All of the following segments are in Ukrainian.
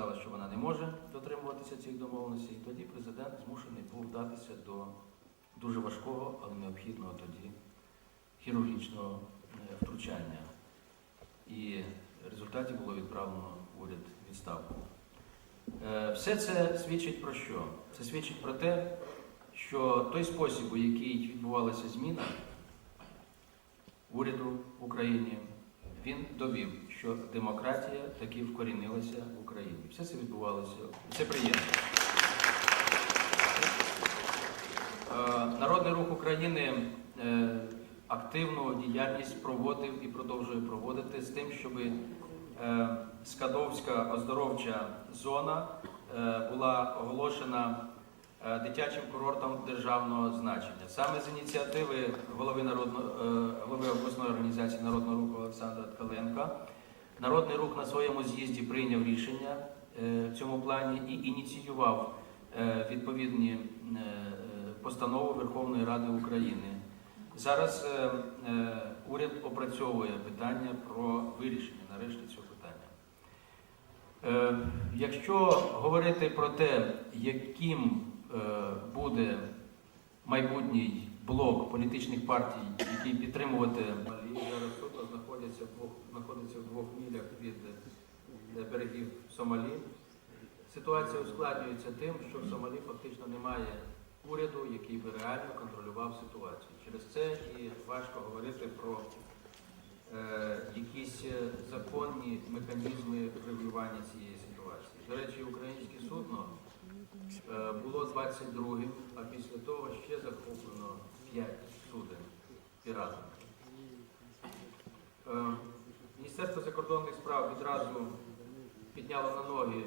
сказала, що вона не може дотримуватися цих домовленостей, і тоді президент змушений був вдатися до дуже важкого, але необхідного тоді хірургічного е, втручання. І в результаті було відправлено уряд відставку. Е, Все це свідчить про що? Це свідчить про те, що той спосіб, у який відбувалася зміна уряду в Україні, він довів, що демократія таки вкорінилася в Україні. Все це відбувалося. Це приємно. Е, Народний рух України е, активну діяльність проводив і продовжує проводити з тим, щоб Скадовська оздоровча зона е, була оголошена е, дитячим курортом державного значення. Саме з ініціативи голови, народно, е, голови обласної організації Народного руху Олександра Ткаленка Народний рух на своєму з'їзді прийняв рішення е, в цьому плані і ініціював е, відповідні е, постанови Верховної Ради України. Зараз уряд опрацьовує питання про вирішення нарешті цього питання. Якщо говорити про те, яким буде майбутній блок політичних партій, який підтримувати суто знаходяться в двох, знаходиться в двох мілях від е, берегів Сомалі. Ситуація ускладнюється тим, що в Сомалі фактично немає уряду, який би реально контролював ситуацію. Через це і важко говорити про е, якісь законні механізми регулювання цієї ситуації. До речі, українське судно е, було 22-м, а після того ще захоплено 5 суден піратами. Е, Міністерство закордонних справ відразу підняло на ноги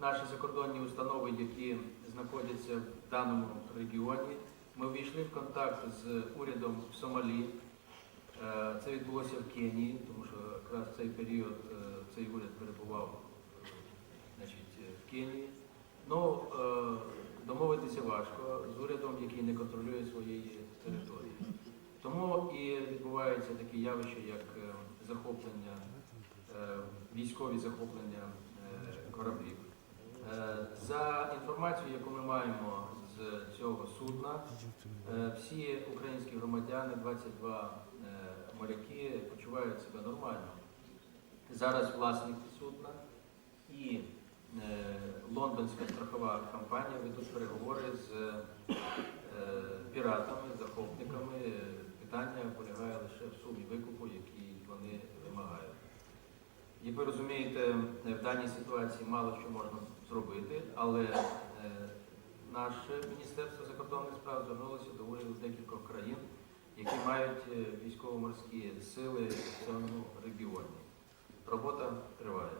наші закордонні установи, які знаходяться в даному регіоні. Ми ввійшли в контакт з урядом в Сомалі. Е, Це відбулося в Кенії, тому що якраз в цей період е, цей уряд перебував значить, в Кенії. Ну, домовитися важко з урядом, який не контролює своєї території. Тому і відбуваються такі явища, як е, захоплення, е, військові захоплення е, кораблів. За інформацією, яку ми маємо з цього судна, всі українські громадяни, 22 е, моряки, почувають себе нормально. Зараз власники судна і лондонська страхова компанія ведуть переговори з е, піратами, захопниками. Питання полягає лише в сумі викупу, який вони вимагають. Як ви розумієте, в даній ситуації мало що можна зробити, але е, наше Міністерство закордонних справ звернулося до уряду декількох країн, які мають е, військово-морські сили в цьому регіоні. Робота триває.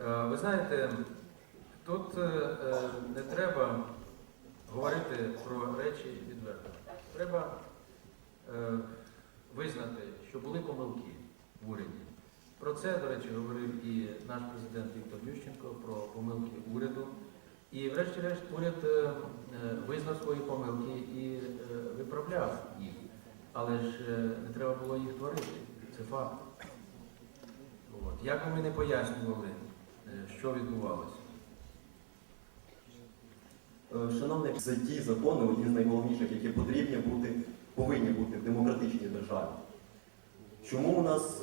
Е, Ви знаєте, тут е, е, не треба говорити про речі відверто. Треба е, визнати, що були помилки в уряді. Про це, до речі, говорив і наш президент Віктор Ющенко про помилки уряду. І врешті-решт уряд визнав свої помилки і виправляв їх. Але ж не треба було їх творити. Це факт. От. Як би ми не пояснювали, що відбувалося. Е, Шановні, це ті закони, одні з найголовніших, які потрібні бути, повинні бути в демократичній державі. Чому у нас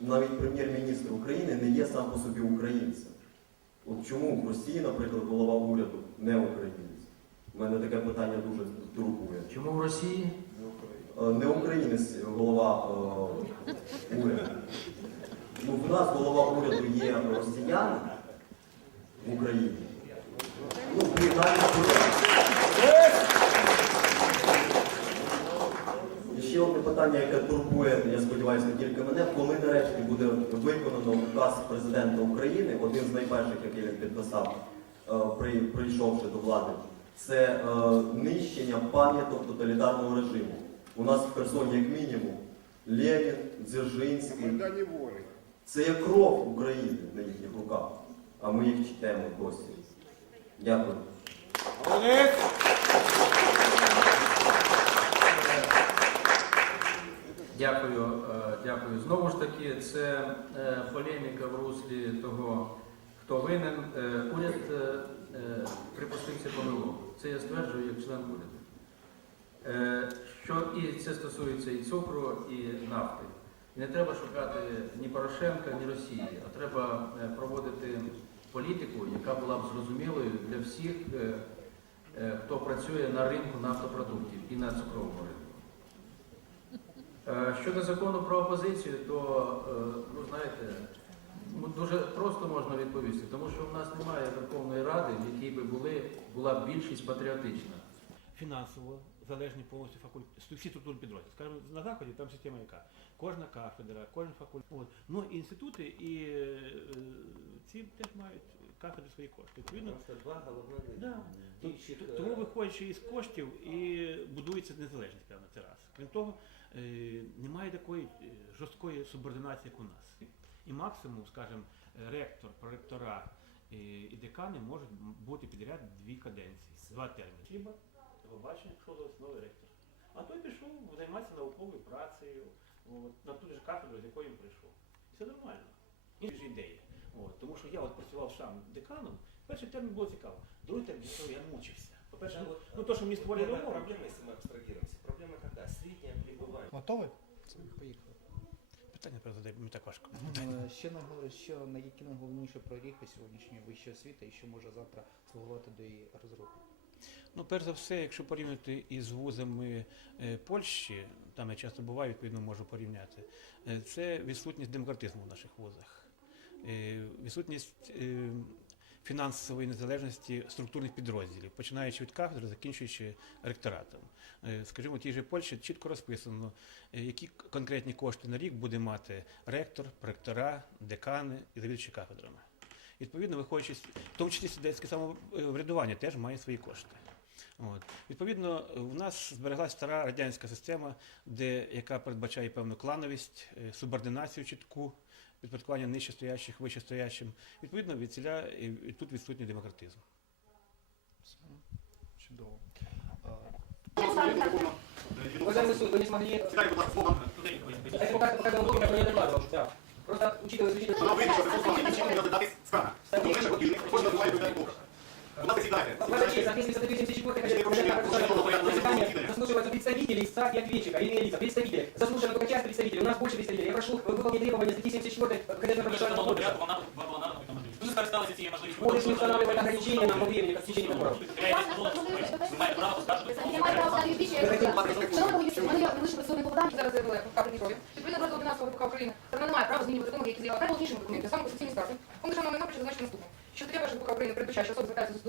навіть прем'єр-міністр України не є сам по собі українцем? От чому в Росії, наприклад, голова уряду не українець? У мене таке питання дуже турбує. Чому в Росії? Е, Не українець голова е, уряду. Ну, в нас голова уряду є росіянин в Україні. Ну, І ще одне питання, яке турбує, я сподіваюся, не тільки мене, коли нарешті буде виконано указ президента України, один з найперших, який він підписав, е, прийшовши до влади, це е, нищення пам'яток тоталітарного режиму. У нас в Херсоні, як мінімум, Ленін, Дзержинський. Це є кров України на їхніх руках, а ми їх читаємо досі. Дякую. Дякую, е, дякую. Знову ж таки, це е, полеміка в руслі того, хто винен. Е, Уряд припустився помилок. Це я стверджую як член уряду. Що і це стосується і цукру, і нафти. Не треба шукати ні Порошенка, ні Росії, а треба е, проводити політику, яка була б зрозумілою для всіх, е, е, хто працює на ринку нафтопродуктів і на цукровому ринку. Щодо закону про опозицію, то ну знаєте, ну, дуже просто можна відповісти, тому що в нас немає Верховної Ради, в якій би були була більшість патріотична. фінансово залежні повністю факультети, всі структурні підрозділи. Скажімо, на заході там система яка? Кожна кафедра, кожен факультет. От. Ну, інститути і е, ці теж мають кафедри свої кошти. Відповідно, Це два головних Да. інших, е, Тому виходячи із коштів і будується незалежність, певно, це раз. Крім того, е, немає такої е, жорсткої субординації, як у нас. І максимум, скажімо, е, ректор, проректора е, і декани можуть бути підряд дві каденції, два терміни. Хіба його бачення пішов за основи ректор. А той пішов займатися науковою працею от, на ту ж кафедру, з якої він прийшов. Все нормально. Інші ж ідеї. От, тому що я от працював сам деканом, перший термін було цікаво, другий термін я мучився. По-перше, ну, ну то, що мені створює Проблема, умови, проблема, если мы абстрагируемся, проблема когда? Среднее пребывание. Готові? Поїхали. питання про задай, мені так важко. Е, Ще на що на які найголовніші проріхи сьогоднішньої вищої освіти і що може завтра слугувати до її розробки? Ну, перш за все, якщо порівняти із вузами е, Польщі, там я часто буваю, відповідно можу порівняти, е, це відсутність демократизму в наших вузах, е, відсутність фінансової незалежності структурних підрозділів, починаючи від кафедри, закінчуючи ректоратом. Скажімо, в тій же Польщі чітко розписано, які конкретні кошти на рік буде мати ректор, проректора, декани і завідувачі кафедрами. Відповідно, виходячи, в тому числі студентське самоврядування теж має свої кошти. От. Відповідно, в нас збереглася стара радянська система, де, яка передбачає певну клановість, е, субординацію чітку, підпорядкування нижчестоящих, вищестоящим. Відповідно, від ціля і і тут відсутній демократизм. Все. Чудово. Уважаемый суд, вы не смогли... Это пока, пока был я не докладывал. Да. Просто учитывая исключительно... Подожди, соответственно, статью 74 заседание заслушиваются представители истца и ответчика, иные лица, представители. Заслушаны только часть представителей, у нас больше представителей. Я прошу выполнить требования статьи 74 Кодекса процессуального кодекса. Можешь не устанавливать ограничения на времени, как в течение которого. Зараз заявили КП Дніпрові. Відповідно до 11 ВПК України, сторона не має права змінювати закони, які з'явили найголовнішими документами, саме конституційні скарги. Фонд державного майна прийшли значити наступне. Що стаття перша ВПК України передбачає, що особи звертаються до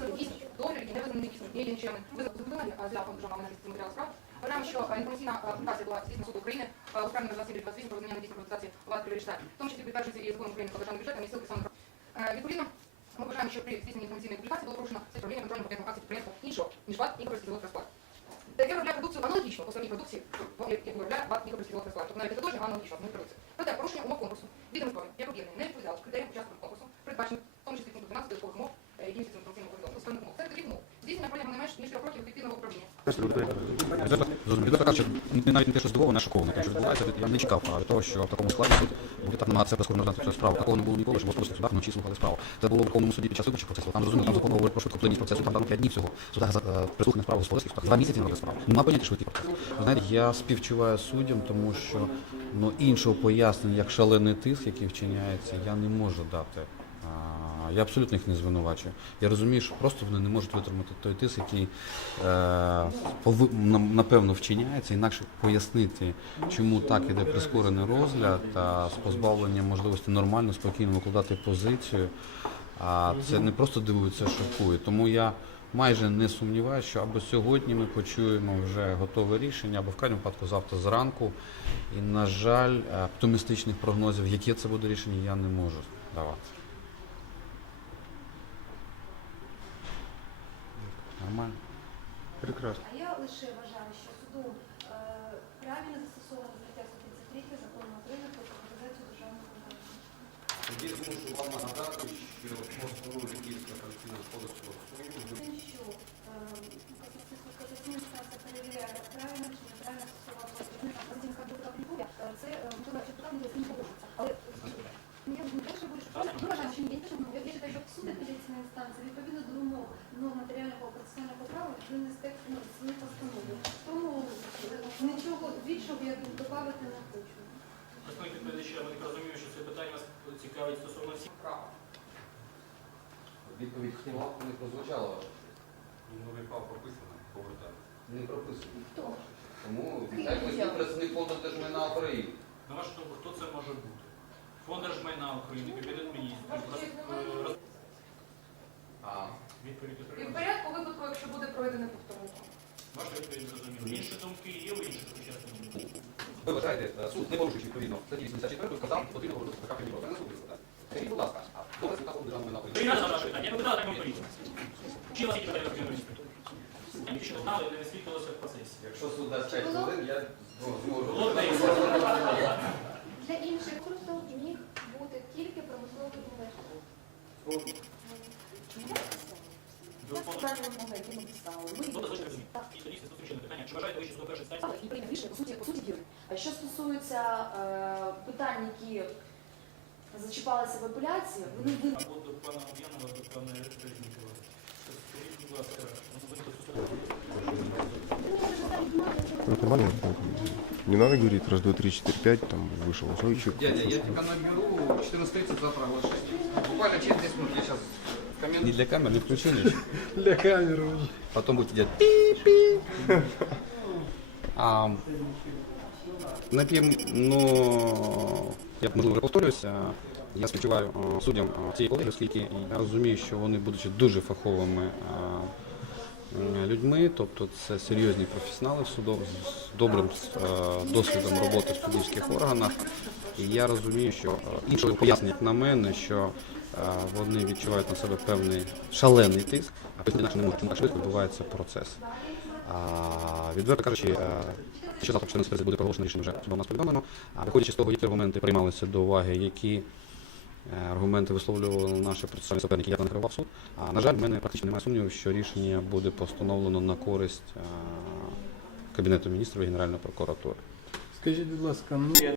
визнані дійсні, договір, які не визнані. Є іншими визнати задоволення для фонду державного майна матеріалу справ. Вважаємо, що е, інформаційна е, публікація була здійснена суду України е, у справі номер 27 про визнання недійсної приватизації влади Кривішта, в тому числі і і ми при здійсненні інформаційної публікації було порушено це управління контрольно пакетом акцій підприємства іншого, ніж ВАТ «Нікопольський розклад». Яке виробляє продукцію аналогічну по самій продукції, яку виробляє ВАТ «Нікопольський розклад». Тобто навіть тотожні аналогічно вони продукції. Умов конкурсу від інформації, як об'єднання, не відповідало критеріям учасників конкурсу, передбачених в тому числі пункту 12 додаткових умов, які в інформаційному повідомленні. Основних умов. Це таких умов. Здійснення протягом не менш Відверто кажучи, не- навіть не те, що здивований, а шокований. Те, що відбувається, я не чекав а, того, що в такому складі суд буде так намагатися розглянути цю справу. Такого не було ніколи, щоб особисто в судах вночі слухали справу. Це було в Верховному суді під час виборчих процесів. Там зрозуміло, там закон говорить про швидкоплинність процесу, там дано 5 днів всього. В судах за е, прислухання справи господарських судах. Два місяці не справу. Нема поняття швидкий процес. Знаєте, я співчуваю суддям, тому що ну, іншого пояснення, як шалений тиск, який вчиняється, я не можу дати. Я абсолютно їх не звинувачую. Я розумію, що просто вони не можуть витримати той тиск, який е, напевно вчиняється, інакше пояснити, чому так іде прискорений розгляд та з позбавленням можливості нормально, спокійно викладати позицію. А це не просто дивує, це шокує. Тому я майже не сумніваюся, що або сьогодні ми почуємо вже готове рішення, або в крайньому випадку завтра зранку. І, на жаль, оптимістичних прогнозів, яке це буде рішення, я не можу давати. Нормально. Прекрасно. А я лише вважаю, що суду е, правильно застосовано стаття 133 закону України про приватизацію державного контролю. Тоді змушу вам нагадати, що постанову Київського апеляційного господарського суду Тим, що е, Касаційська інстанції відповідно до вимог ну, матеріального процесуального права ну. Тому нічого більшого я додати не хочу. Представник відповідача, ми так розуміємо, що це питання нас цікавить стосовно всіх прав. Відповідь хто не прозвучала. Новий прав прописано, повертати. Не прописано. Хто? Тому нехай виступить представник фонду держмайна України. На вашу думку, хто це може бути? Фонд держмайна України, Кабінет міністрів, роз- роз- А, відповідь І в отримали? порядку випадку, якщо буде проведений повторний. Ваша відповідь зрозуміла. Інші думки є у інших учасників? ви вважаєте, е, суд, не порушуючи відповідно статті 84, сказав, що потрібно говорити про КП Це не суд висновок. Скажіть, будь ласка, а хто вас фонду державної майна Ви не задали питання, я питала так вам відповідь. Чи вас які питання розповіли? Я більше не знали, не висвітлилося в процесі. Якщо суд дасть 5 хвилин, я в апеляції, вони вин... або до пана Об'янова, до пана Резнікова? Скажіть, будь ласка, ви стосовно Это нормально? Не надо говорить раз, два, три, четыре, пять, там вышел Сойчик. Дядя, я тебя наберу 14.30 завтра оглашение. Буквально через 10 минут я сейчас в коммент... Не для камер, не включили. Для камеры уже. Потом будете делать пи-пи. А, нап'єм, ну, я можливо вже повторююся. Я співчуваю а, суддям а, цієї колеги, оскільки я розумію, що вони, будучи дуже фаховими а, людьми, тобто це серйозні професіонали судов з добрим досвідом роботи в суддівських органах. І я розумію, що іншого пояснення, на мене, що вони відчувають на себе певний шалений тиск, а інакше не можуть, так швидко відбувається процес. Відверто кажучи, що завтра 14 буде проголошено рішення вже судом нас повідомлено. А виходячи з того, які аргументи приймалися до уваги, які е, аргументи висловлювали наші процесуальні суперники, я накривав суд. А на жаль, в мене практично немає сумнівів, що рішення буде постановлено на користь е, Кабінету міністрів і Генеральної прокуратури. Скажіть, будь ласка, ну